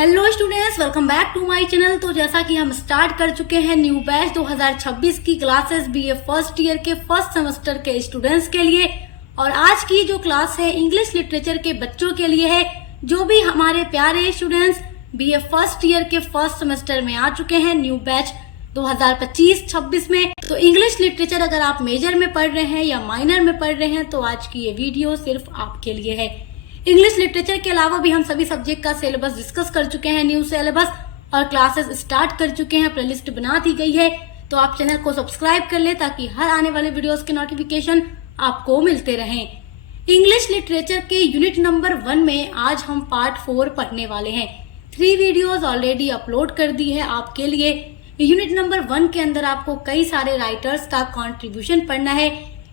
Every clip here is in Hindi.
Hello students, welcome back to my channel. तो जैसा कि हम स्टार्ट कर चुके हैं न्यू बैच 2026 की क्लासेस बीए फर्स्ट ईयर के फर्स्ट सेमेस्टर के स्टूडेंट्स के लिए। और आज की जो क्लास है इंग्लिश लिटरेचर के बच्चों के लिए है, जो भी हमारे प्यारे स्टूडेंट्स बीए फर्स्ट ईयर के फर्स्ट सेमेस्टर में आ चुके हैं न्यू बैच 2025-26 में। तो इंग्लिश लिटरेचर अगर आप मेजर में पढ़ रहे हैं या माइनर में पढ़ रहे हैं तो आज की ये वीडियो सिर्फ आपके लिए है। इंग्लिश लिटरेचर के अलावा भी हम सभी सब्जेक्ट का सिलेबस डिस्कस कर चुके हैं, न्यू सिलेबस, और क्लासेस स्टार्ट कर चुके हैं, प्लेलिस्ट बना दी गई है। तो आप चैनल को सब्सक्राइब कर ले ताकि हर आने वाले वीडियोस के नोटिफिकेशन आपको मिलते रहें। इंग्लिश लिटरेचर के यूनिट नंबर 1 में आज हम पार्ट 4 पढ़ने वाले हैं। 3 वीडियोस ऑलरेडी अपलोड कर दी है आपके लिए। यूनिट नंबर 1 के अंदर आपको कई सारे राइटर्स का कॉन्ट्रीब्यूशन पढ़ना है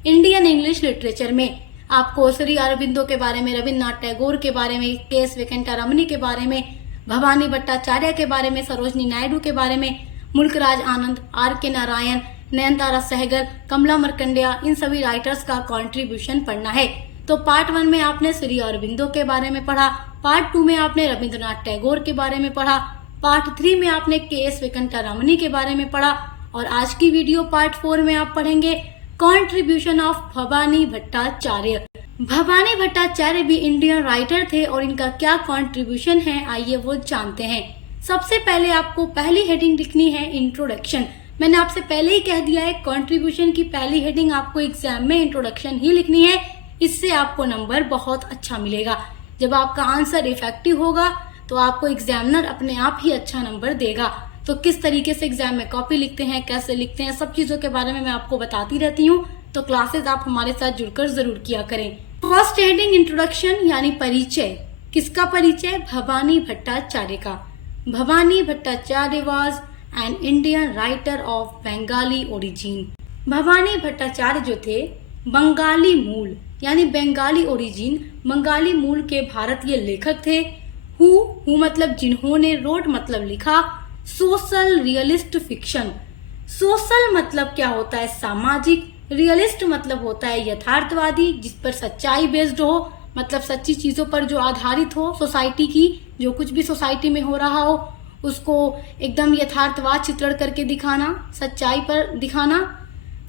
इंडियन इंग्लिश लिटरेचर में। आपको श्री अरबिंदो के बारे में, रविन्द्रनाथ टैगोर के बारे में, के.एस. वेंकटरमणी के बारे में, भवानी भट्टाचार्य के बारे में, सरोजनी नायडू के बारे में, मुल्कराज आनंद, R.K. नारायण, नयनतारा सहगल, कमला मार्कंडेय, इन सभी राइटर्स का कंट्रीब्यूशन पढ़ना है। तो पार्ट 1 में आपने श्री अरबिंदो के बारे में पढ़ा, पार्ट 2 में आपने रविन्द्रनाथ टैगोर के बारे में पढ़ा, पार्ट 3 में आपने के.एस. वेंकटरमणी के बारे में पढ़ा, और आज की वीडियो पार्ट 4 में आप पढ़ेंगे कंट्रीब्यूशन ऑफ भवानी भट्टाचार्य। भवानी भट्टाचार्य भी इंडियन राइटर थे और इनका क्या कंट्रीब्यूशन है आइए वो जानते हैं। सबसे पहले आपको पहली हेडिंग लिखनी है इंट्रोडक्शन। मैंने आपसे पहले ही कह दिया है कंट्रीब्यूशन की पहली हेडिंग आपको एग्जाम में इंट्रोडक्शन ही लिखनी है। इससे आपको नंबर बहुत अच्छा मिलेगा। जब आपका आंसर इफेक्टिव होगा तो आपको एग्जामिनर अपने आप ही अच्छा नंबर देगा। तो किस तरीके से एग्जाम में कॉपी लिखते हैं, कैसे लिखते हैं, सब चीजों के बारे में मैं आपको बताती रहती हूँ। तो क्लासेस आप हमारे साथ जुड़कर जरूर किया करें। फर्स्ट हेडिंग इंट्रोडक्शन यानी परिचय। किसका परिचय? भवानी भट्टाचार्य का। Bhavani Bhattacharya was an Indian writer of Bengali origin. Bhavani Bhattacharya जो थे बंगाली मूल यानी बंगाली ओरिजिन, बंगाली मूल के भारतीय लेखक थे। हु मतलब जिन्होंने, रोट मतलब लिखा, सोशल रियलिस्ट फिक्शन। सोशल मतलब क्या होता है? सामाजिक। रियलिस्ट मतलब होता है यथार्थवादी, जिस पर सच्चाई बेस्ड हो, मतलब सच्ची चीजों पर जो आधारित हो, सोसाइटी की जो कुछ भी सोसाइटी में हो रहा हो उसको एकदम यथार्थवाद चित्रण करके दिखाना, सच्चाई पर दिखाना।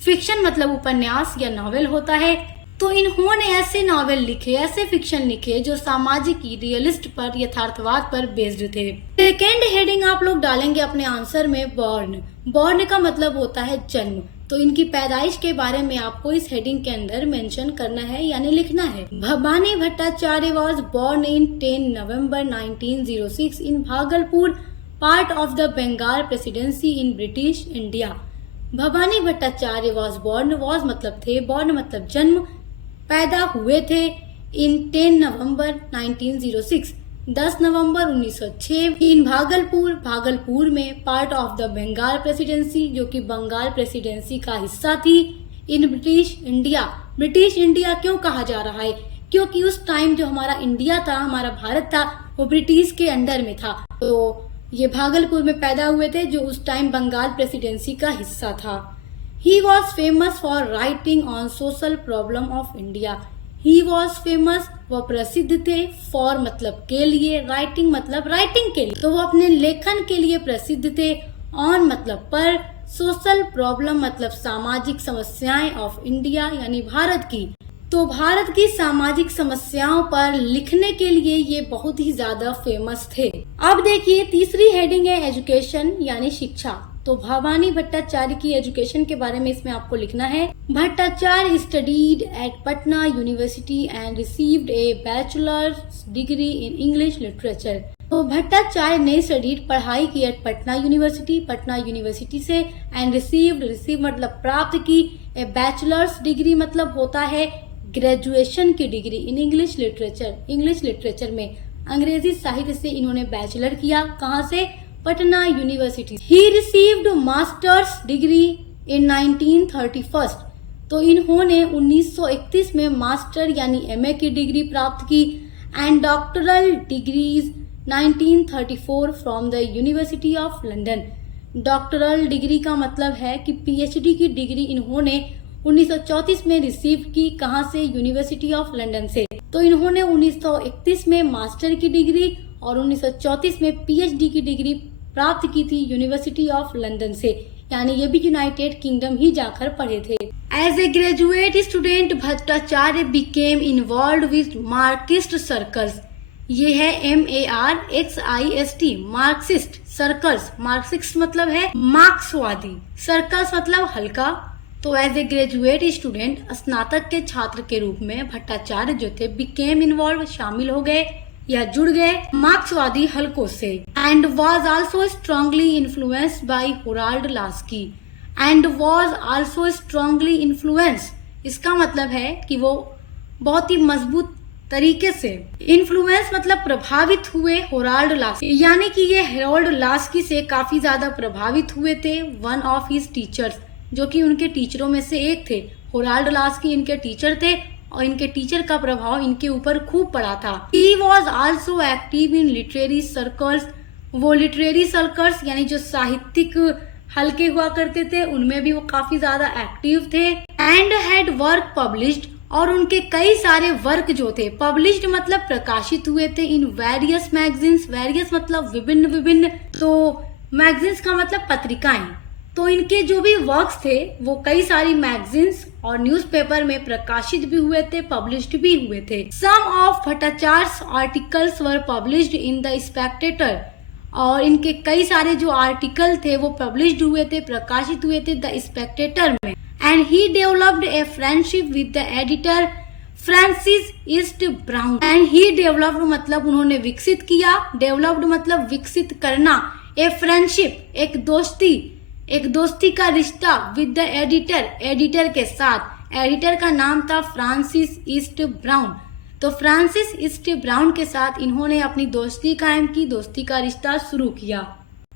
फिक्शन मतलब उपन्यास या नॉवेल होता है। तो इन्होंने ऐसे नॉवेल लिखे, ऐसे फिक्शन लिखे जो सामाजिक रियलिस्ट पर, यथार्थवाद पर बेस्ड थे। सेकेंड हेडिंग आप लोग डालेंगे अपने आंसर में बॉर्न। बॉर्न का मतलब होता है जन्म। तो इनकी पैदाइश के बारे में आपको इस हेडिंग के अंदर मेंशन करना है यानी लिखना है। Bhabani Bhattacharya was born in 10 November 1906 in Bhagalpur, part of the Bengal presidency in British India. Bhabani Bhattacharya was born, was मतलब थे, बोर्न मतलब जन्म, पैदा हुए थे इन 10 November 1906 10 November 1906 in Bhagalpur, Bhagalpur में, part of the Bengal presidency जो कि बंगाल प्रेसिडेंसी का हिस्सा थी, in British India. British India क्यों कहा जा रहा है? क्योंकि उस टाइम जो हमारा इंडिया था, हमारा भारत था, वो ब्रिटिश के अंडर में था। तो ये भागलपुर में पैदा हुए थे जो उस टाइम बंगाल प्रेसिडेंसी का हिस्सा था। He was famous for writing on social problem of India. He was famous, वो प्रसिद्ध थे, for मतलब के लिए, writing मतलब राइटिंग के लिए, तो वो अपने लेखन के लिए प्रसिद्ध थे। on मतलब पर, social problem मतलब सामाजिक समस्याएं of India यानी भारत की। तो भारत की सामाजिक समस्याओं पर लिखने के लिए ये बहुत ही ज्यादा फेमस थे। अब देखिए तीसरी हेडिंग है एजुकेशन यानी शिक्षा। तो भवानी भट्टाचार्य की एजुकेशन के बारे में इसमें आपको लिखना है। Bhattacharya studied at Patna university and received A bachelors degree in English literature. तो भट्टाचार्य ने स्टडीड पढ़ाई की एट पटना यूनिवर्सिटी से, एंड रिसीव मतलब प्राप्त की, ए बैचलर्स डिग्री मतलब होता है ग्रेजुएशन की डिग्री इन इंग्लिश लिटरेचर में। अंग्रेजी साहित्य से इन्होंने बैचलर किया। कहाँ से? Patna university. He received masters degree in 1931। तो इन्होंने 1931 में मास्टर यानी एमए की डिग्री प्राप्त की, and doctoral degrees 1934 from the university of London. Doctoral degree का मतलब है कि पीएचडी की डिग्री इन्होंने 1934 में रिसीव की। कहाँ से? यूनिवर्सिटी ऑफ लंदन से। तो इन्होंने 1931 में मास्टर की डिग्री और 1934 में पीएचडी की डिग्री प्राप्त की थी यूनिवर्सिटी ऑफ लंदन से, यानी ये भी यूनाइटेड किंगडम ही जाकर पढ़े थे। As a graduate student Bhattacharya became involve with Marxist circles. ये है MARXIST मार्क्सिस्ट सर्कल्स। मार्क्सिस्ट मतलब है मार्क्सवादी, सर्कल्स मतलब हल्का। तो एज ए ग्रेजुएट स्टूडेंट स्नातक के छात्र के रूप में भट्टाचार्य जो थे बिकेम इन्वॉल्व शामिल हो गए या जुड़ गए मार्क्सवादी हलकों से। And was also strongly influenced by Harold Laski. And was also strongly influenced इसका मतलब है कि वो बहुत ही मजबूत तरीके से, इन्फ्लुएंस मतलब प्रभावित हुए होराल्ड लास्की, यानी कि ये हेरोल्ड लास्की से काफी ज्यादा प्रभावित हुए थे। वन ऑफ हिज टीचर्स, जो कि उनके टीचरों में से एक थे। होराल्ड लास्की इनके टीचर थे और इनके टीचर का प्रभाव इनके ऊपर खूब पड़ा था। He was also active in literary circles. वो लिटरेरी सर्कल्स यानी जो साहित्यिक हल्के हुआ करते थे उनमें भी वो काफी ज्यादा एक्टिव थे। एंड हैड वर्क पब्लिश्ड, और उनके कई सारे वर्क जो थे, पब्लिश्ड मतलब प्रकाशित हुए थे, इन वेरियस मैगजीन्स। वेरियस मतलब विभिन्न विभिन्न, तो मैगजीन्स का मतलब पत्रिकाएं। तो इनके जो भी वर्क्स थे वो कई सारी मैगजीन्स और न्यूज़पेपर में प्रकाशित भी हुए थे, पब्लिश्ड भी हुए थे। Some of Bhattacharya's articles were published in the Spectator, और इनके कई सारे जो आर्टिकल थे वो पब्लिश्ड हुए थे, प्रकाशित हुए थे द स्पेक्टेटर में। And he developed a friendship with the editor Francis east Brown. And he developed मतलब उन्होंने विकसित किया, डेवलप्ड मतलब विकसित करना, ए फ्रेंडशिप एक दोस्ती का रिश्ता विद द एडिटर, एडिटर के साथ। एडिटर का नाम था फ्रांसिस ईस्ट ब्राउन। तो फ्रांसिस ईस्ट ब्राउन के साथ इन्होंने अपनी दोस्ती कायम की, दोस्ती का रिश्ता शुरू किया।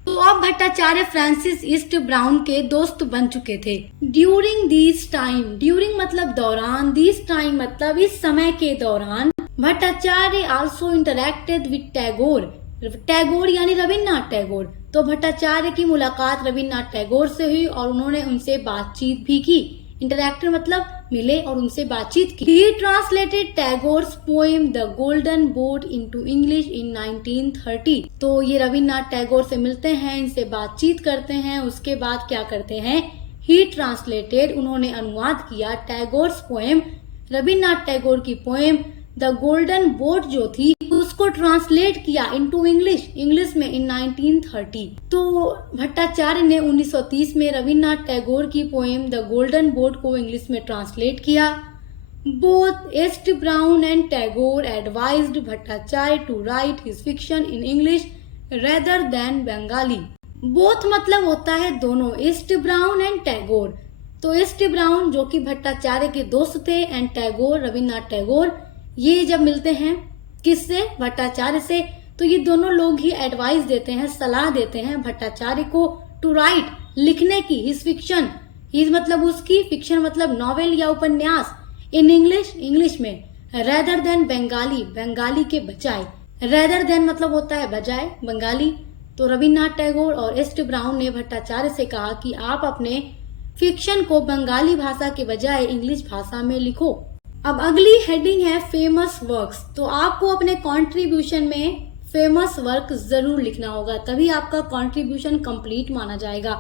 तो अब भट्टाचार्य फ्रांसिस ईस्ट ब्राउन के दोस्त बन चुके थे। ड्यूरिंग दिस टाइम, ड्यूरिंग मतलब दौरान, दिस टाइम मतलब इस समय के दौरान, Bhattacharya also interacted with Tagore. Tagore यानी रविन्द्रनाथ टैगोर। तो भट्टाचार्य की मुलाकात रविन्द्रनाथ टैगोर से हुई और उन्होंने उनसे बातचीत भी की। इंटरेक्ट मतलब मिले और उनसे बातचीत की। He translated Tagore's poem The Golden Boat into English in 1930। तो ये रविन्द्रनाथ टैगोर से मिलते हैं, इनसे बातचीत करते हैं, उसके बाद क्या करते हैं, He translated उन्होंने अनुवाद किया टैगोर्स पोएम, रविन्द्रनाथ टैगोर की पोएम द गोल्डन बोट जो थी उसको ट्रांसलेट किया इनटू इंग्लिश में इन 1930। तो भट्टाचार्य ने 1930 में रविन्द्रनाथ टैगोर की पोएम द गोल्डन बोट को इंग्लिश में ट्रांसलेट किया। Both East Brown and Tagore advised Bhattacharya to write his fiction in English rather than Bengali. Both मतलब होता है दोनों, ईस्ट ब्राउन एंड टैगोर। तो ईस्ट ब्राउन जो कि भट्टाचार्य के दोस्त थे एंड टैगोर रविन्द्रनाथ टैगोर, ये जब मिलते हैं किससे, भट्टाचार्य से, तो ये दोनों लोग ही एडवाइस देते हैं, सलाह देते हैं भट्टाचार्य को टू राइट लिखने की, हिज फिक्शन, हिज मतलब उसकी, फिक्शन मतलब नॉवेल या उपन्यास, इन इंग्लिश में, रेदर देन बंगाली, बंगाली के बजाय। रेदर देन मतलब होता है बजाय, बंगाली। तो रविन्द्रनाथ टैगोर और ईस्ट ब्राउन ने भट्टाचार्य से कहा कि आप अपने फिक्शन को बंगाली भाषा के बजाय इंग्लिश भाषा में लिखो। अब अगली हेडिंग है फेमस वर्क्स। तो आपको अपने कंट्रीब्यूशन में फेमस वर्क जरूर लिखना होगा, तभी आपका कंट्रीब्यूशन कंप्लीट माना जाएगा।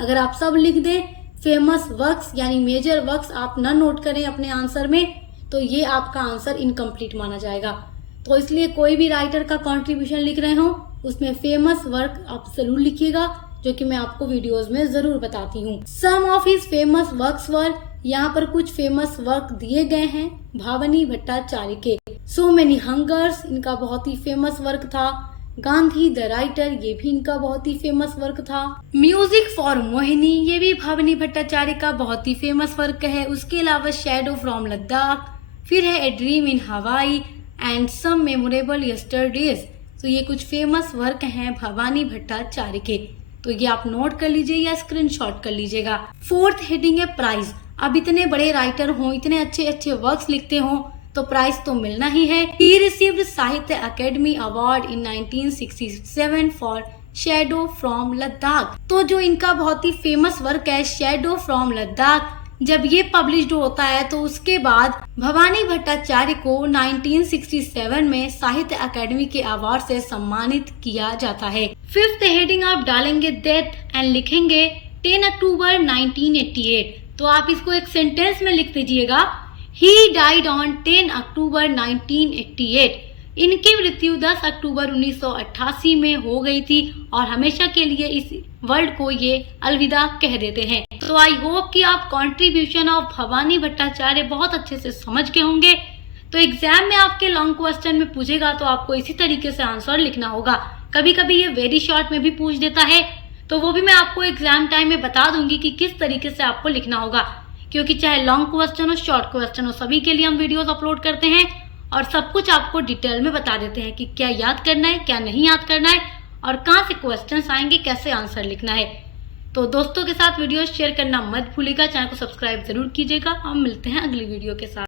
अगर आप सब लिख दें फेमस वर्क्स यानी मेजर वर्क्स आप न नोट करें अपने आंसर में, तो ये आपका आंसर इनकम्प्लीट माना जाएगा। तो इसलिए कोई भी राइटर का कंट्रीब्यूशन लिख रहे हो उसमें फेमस वर्क आप जरूर लिखिएगा, जो कि मैं आपको वीडियोस में जरूर बताती हूँ। सम ऑफ हिज फेमस वर्क्स वर, यहाँ पर कुछ फेमस वर्क दिए गए हैं भावनी भट्टाचार्य के। सो मेनी हंगर्स इनका बहुत ही फेमस वर्क था। गांधी द राइटर ये भी इनका बहुत ही फेमस वर्क था। म्यूजिक फॉर मोहिनी ये भी भावनी भट्टाचार्य का बहुत ही फेमस वर्क है। उसके अलावा शैडो फ्रॉम लद्दाख, फिर है ए ड्रीम इन हवाई एंड सम मेमोरेबल यस्टरडेज। तो ये कुछ फेमस वर्क हैं भवानी भट्टाचार्य के, तो ये आप नोट कर लीजिए या स्क्रीनशॉट कर लीजिएगा। फोर्थ हेडिंग है प्राइज। अब इतने बड़े राइटर हों, इतने अच्छे अच्छे वर्क्स लिखते हों तो प्राइज तो मिलना ही है। ही रिसीव्ड साहित्य academy award in 1967 for shadow from Ladakh. तो जो इनका बहुत ही फेमस वर्क है शैडो फ्रॉम लद्दाख, जब ये पब्लिश्ड होता है तो उसके बाद भवानी भट्टाचार्य को 1967 में साहित्य अकादमी के अवार्ड से सम्मानित किया जाता है। फिफ्थ हेडिंग आप डालेंगे डेथ एंड लिखेंगे 10 अक्टूबर 1988। तो आप इसको एक सेंटेंस में लिख दीजिएगा, ही डाइड ऑन 10 अक्टूबर 1988। इनकी मृत्यु 10 अक्टूबर 1988 में हो गई थी और हमेशा के लिए इस वर्ल्ड को ये अलविदा कह देते हैं। तो आई होप कि आप कंट्रीब्यूशन ऑफ भवानी भट्टाचार्य बहुत अच्छे से समझ गए होंगे। तो एग्जाम में आपके लॉन्ग क्वेश्चन में पूछेगा तो आपको इसी तरीके से आंसर लिखना होगा। कभी कभी ये वेरी शॉर्ट में भी पूछ देता है, तो वो भी मैं आपको एग्जाम टाइम में बता दूंगी कि किस तरीके से आपको लिखना होगा, क्योंकि चाहे लॉन्ग क्वेश्चन हो शॉर्ट क्वेश्चन हो सभी के लिए हम वीडियोस अपलोड करते हैं और सब कुछ आपको डिटेल में बता देते हैं कि क्या याद करना है, क्या नहीं याद करना है और कहाँ से क्वेश्चंस आएंगे, कैसे आंसर लिखना है। तो दोस्तों के साथ वीडियो शेयर करना मत भूलिएगा, चैनल को सब्सक्राइब जरूर कीजिएगा। हम मिलते हैं अगली वीडियो के साथ।